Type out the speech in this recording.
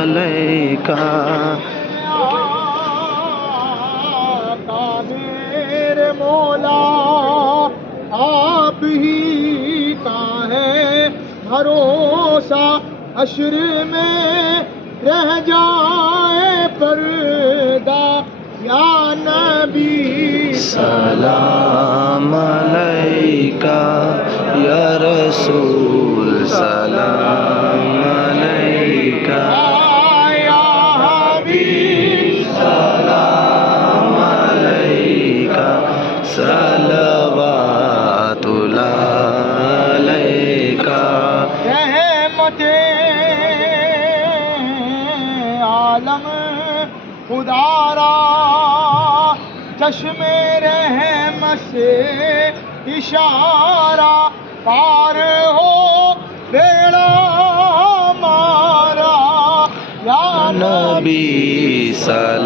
علیکا آقا میرے مولا آپ ہی کا ہے بھروسہ، حشر میں رہ جائے پردہ یا نبی سلام علیکا یا رسول سلام علیکا یا حبیب سلام علیکا صلوات اللہ علیکا رحمت عالم خدا را چشم رحمت سے اشارہ پار ہو بیڑا ہمارا یا نبی نبی سلام